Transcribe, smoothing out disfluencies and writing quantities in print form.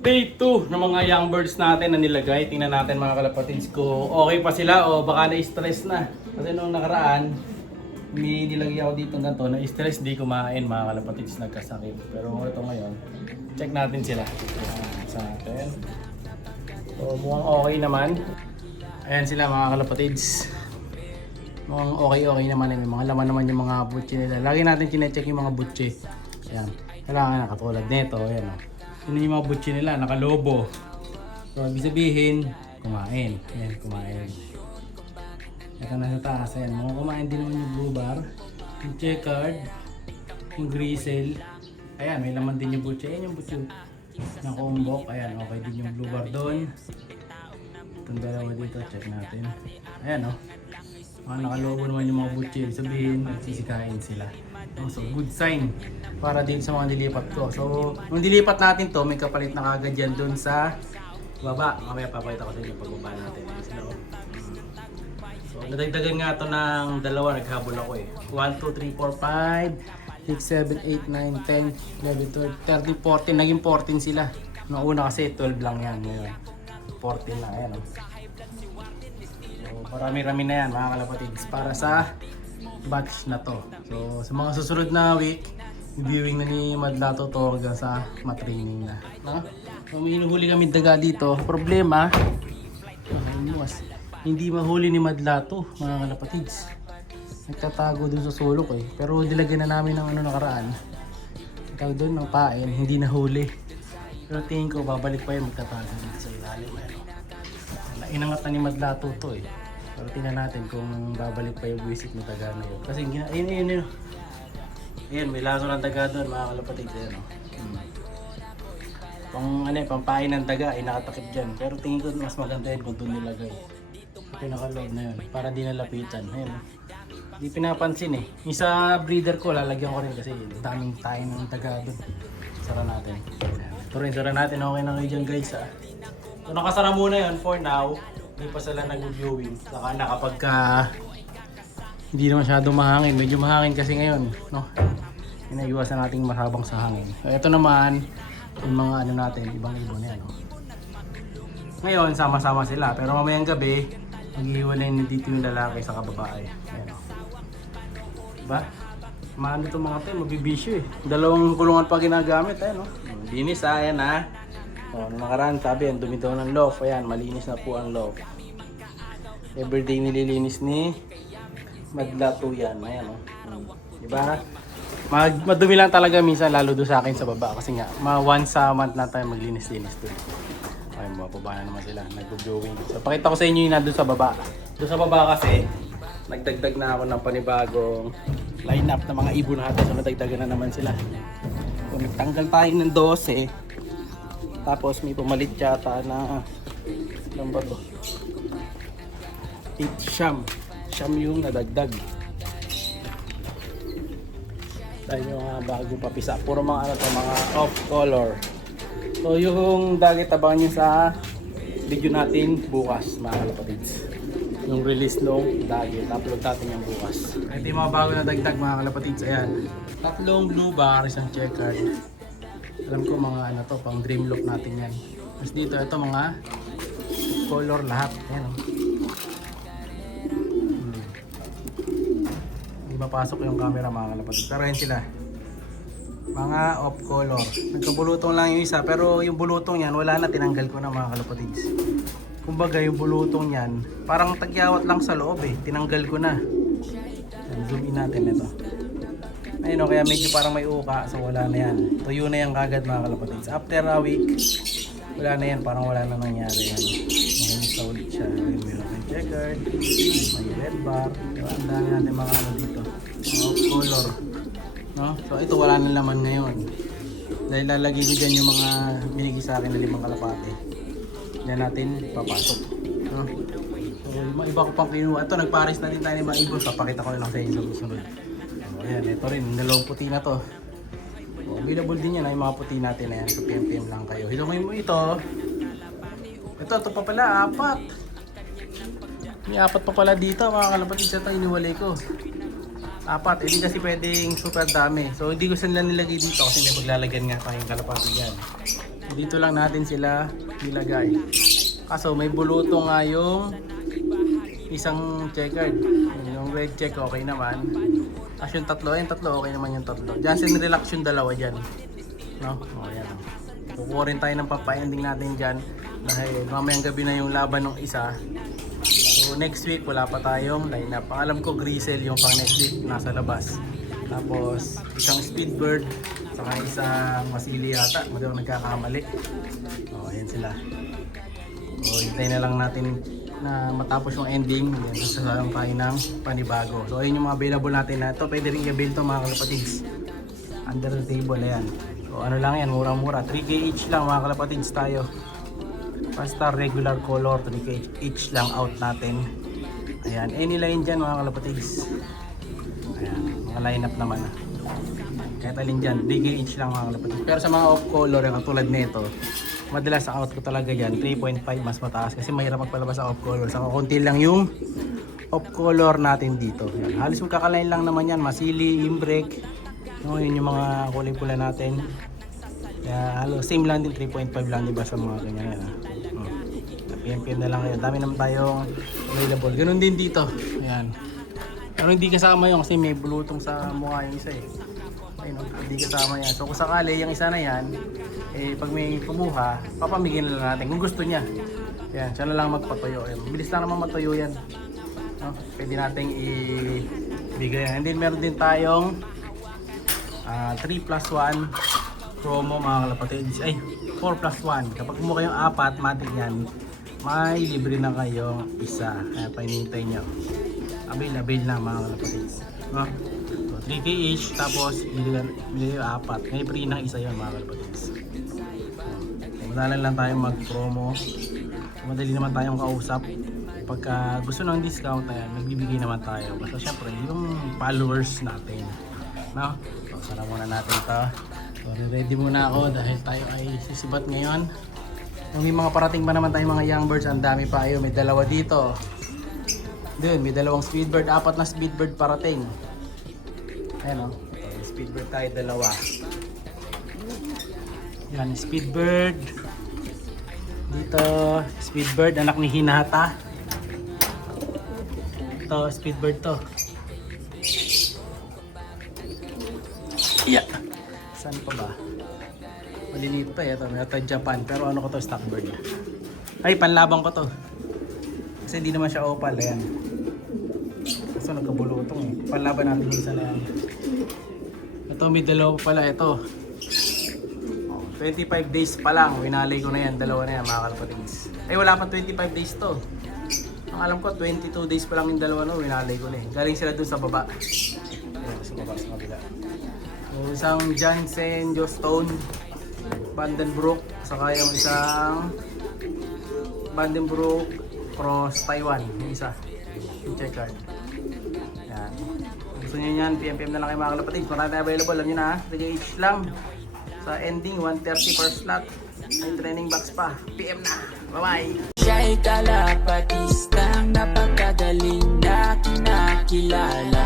Day 2 ng mga young birds natin na nilagay. Tingnan natin mga kalapatids ko okay pa sila o baka na-stress na. Kasi nung nakaraan, may nilagay ako dito ng ganito, na-stress, di kumain mga kalapatids, nagkasakit. Pero ito ngayon, check natin sila. Ayan, sa atin. So mukhang okay naman. Ayan sila mga kalapatids. Mukhang okay naman. May mga laman naman yung mga butche nila. Lagi natin chinecheck yung mga butche. Ayan. Kailangan nakatulad nito. Ayan o. Yun yung mga butche nila, nakalobo. So, ibig sabihin, kumain. Ayan, kumain. Ito na sa taas. Ayan, mga kumain din naman yung blue bar. Yung checkered. Yung gristle. Ayan, may laman din yung butche. Ayan yung butche na combok. Ayan, okay din yung blue bar doon. Itong dalawa dito, check natin. Ayan o. Mga nakalobo naman yung mga butche. Ibig sabihin, nagsisikain sila. So, good sign para din sa mga nilipat ko. So, nung dilipat natin to, may kapalit na kagad yan dun sa baba. Mamaya papakita ko sa inyo pagbaba natin. So, nadagdagan nga to ng dalawa. Naghabol ako eh. 1, 2, 3, 4, 5, 6, 7, 8, 9, 10, 11, 12, 13, 14. Naging 14 sila. Noong una kasi 12 lang yan. Ngayon, 14 na. Ayan o. So, marami-rami na yan mga kalapatids para sa batch na to. So sa mga susunod na week, viewing na ni Madlato to hanggang sa matraining na. No? So may hinuhuli kami daga dito. Problema, hindi mahuli ni Madlato mga kalapatids. Nagtatago dun sa sulok eh. Pero dilagyan na namin ng ano nakaraan. Tawag doon ng pain, hindi nahuli. Pero tingin ko babalik pa yun, magtatago dito sa ilalim. Inangat na ni Madlato to eh. Pero tingnan natin kung babalik pa yung visit ng daga na yun. Kasi ayun. Ayan, may laso ng daga doon mga kalapatids. Ayan, pampain ng daga ay nakatakip dyan. Pero tingin ko mas maganda yun kung doon nilagay. Pinakaloob na yun, para di nalapitan. Ayan, di pinapansin eh. Yung sa breeder ko, lalagyan ko rin kasi daming tayo ng daga doon. Sara natin. Ito rin, sara natin. Okay na kayo dyan guys ha. So nakasara muna yun for now. Hindi pa sila nag-viewing. Saka na kapag hindi na masyado mahangin. Medyo mahangin kasi ngayon, no? Inaiwasan nating mahabang sa hangin. So, ito naman, yung mga ano natin, ibang ibon yan. No? Ngayon, sama-sama sila. Pero mamayang gabi, maghihiwalay na dito yung lalaki sa kababae. Ayan, no? Diba? Maano itong mga tayo, mabibisyo eh. Dalawang kulungan pa ginagamit. Ayan, no? Linis ha, ayan ha. O, nung nakaraan sabi yan, dumi daw ng loft. Ayan, malinis na po ang loft. Everyday nililinis ni Madlato yan. Ayan o. Diba? Madumi lang talaga minsan, lalo doon sa akin sa baba. Kasi nga, once a month na tayo maglinis-linis doon. Ay, mapaba na naman sila. Nag-viewing. So, pakita ko sa inyo yung nandun sa baba. Doon sa baba kasi, nagdagdag na ako ng panibagong lineup ng mga ibon natin. So, nadagdagan na naman sila. So, nagtanggal tayo ng 12. Tapos may pumalit yata na ilan ba to? 8 siyam. Siyam yung nadagdag. Dahil yung mga bago papisa. Puro mga ano to, mga off color. So yung dagit abangan nyo sa video natin bukas mga kalapatids. Yung release nung dagit. Upload natin yung bukas. Ito yung mga bago na dagdag mga kalapatids. Ayan. 3 blue bar, isang checkered. Alam ko mga ano to, pang dream look natin yan. Tapos dito, ito mga color lahat. Ayan o. Hindi mapasok yung camera mga kalapatids. Pero yan sila. Mga off color. Nagkabulutong lang yung isa. Pero yung bulutong yan, wala na. Tinanggal ko na mga kalapatids. Kumbaga yung bulutong yan, parang tagyawat lang sa loob eh. Tinanggal ko na. Zoom in natin ito. Ayun o, kaya medyo parang may uka, so wala na yan. Tuyo na yan kagad mga kalapatids. After a week, wala na yan, parang wala na nangyari yan. Makinis na ulit siya. Meron ng checkered, may red bar. Diba? Ang dami natin mga ano dito. Mga color. No? So ito wala na laman ngayon. Dahil lalagay ko dyan yung mga binigay sa akin na 5 kalapate. Diyan natin papasok. No? So iba ko pang kinuha. Ito nagpares na din tayo ng mga ibon. Papakita ko lang sa inyo sa susunod. Ayan, ito rin, dalawang puti na to. Available din yan, yung mga puti natin na yan. So, PM lang kayo. Hilungin mo ito. Ito pa pala, 4. May 4 pa pala dito, mga kalapatids. Ito, iniwalay ko. 4, hindi kasi pwedeng super dami. So, hindi ko sila nilagay dito kasi may paglalagyan nga tayong kalapati dyan. Dito lang natin sila nilagay. Kaso may buluto nga yung isang checkered. Yung red check okay naman. Tapos yung tatlo okay naman yung tatlo. Johnson Relax yung dalawa dyan. No? O yan. Kukuha rin tayo ng papa-ending natin dyan. Dahil mamayang gabi na yung laban ng isa. So next week wala pa tayong lineup. Ang alam ko Grisel yung pang next week nasa labas. Tapos isang Speedbird saka isang Masili yata. Hindi ako nagkakamali. O ayan sila. O hintayin na lang natin na matapos yung ending. Yan, sasalang tayo ng panibago. So ayun yung mga available natin na ito. Pwede rin i-avail to mga kalapatids. Under the table na yan. So ano lang yan, murang-mura. 3K each lang mga kalapatids tayo. Basta regular color, 3K each lang out natin. Ayan, any line dyan mga kalapatids. Ayan, mga lineup naman. Kahit alin dyan, 3K each lang mga kalapatids. Pero sa mga off color, yung katulad nito, madalas ang out ko talaga yan, 3.5 mas mataas. Kasi mahirap magpalabas sa off color. Saka konti lang yung off color natin dito. Ayan, halos magkakalain lang naman yan. Masili, imbrek. No, yun yung mga kulay pula natin. Kaya halos same lang din, 3.5 lang diba sa mga ganyan yan. PM na lang kayo. Dami naman tayong available. Ganun din dito. Ayan. Pero hindi kasama yun kasi may bulutong sa mukha yung isa eh. Ayun, hindi kasama yan. So kung sakali yung isa na yan, eh pag may kumuha, papamigyan na lang natin kung gusto niya. Ayan, siya na lang magpatuyo. Ayan. Bilis lang naman matuyo yan. No? Pwede nating ibigay yan. And then meron din tayong 3+1 promo mga kalapatids. Ay, 4+1. Kapag kumuha kayong 4, matik yan. May libre na kayo isa. Kaya painintay nyo. Avail na mga kalapatids. No? So 3K each. Tapos bili yung 4. May free ng isa yun mga kalapatids. So, madalan lang tayong mag-promo. Madali naman tayong kausap. Pagka gusto ng discount, nagbibigay naman tayo. Basta syempre yung followers natin. No? So sana muna natin ito. So ready muna ako dahil tayo ay sisibat ngayon. Kung may mga parating pa naman tayong mga young birds, ang dami pa ayo. May dalawa dito. Doon, may dalawang Speedbird, 4 na Speedbird parating. Ayan o. Speedbird tayo, dalawa. Yan, Speedbird. Dito, Speedbird, anak ni Hinata. Ito, Speedbird to. Yeah. Saan pa ba? Maliliit pa eh. Ito Japan. Pero ano ko to, Stockbird. Ay, panlabang ko to. Kasi hindi naman siya opal. Ayan. Kaso nagkabulutong eh. Panlaban natin minsan na yan. Ito may dalawa pa pala. Ito. 25 days pa lang. Winalay ko na yan. Dalawa na yan mga kalapatids. Ay wala pa 25 days to. Ang alam ko 22 days pa lang yung dalawa no. Winalay ko na eh. Galing sila dun sa baba. Ayan, sa baba, sa kabila. So, isang Johnson Joestone Vandenbroek, saka yung isang Vandenbroek Cross Taiwan, yung isa, yung checkered. Yan. Kung gusto nyo yan, PM na lang kayo mga kalapatids. Kung natin available, alam nyo na, 3H lang. Sa ending, 130 per slot. May training box pa. PM na. Bye-bye! Siya'y kalapatistang napakagaling na kinakilala.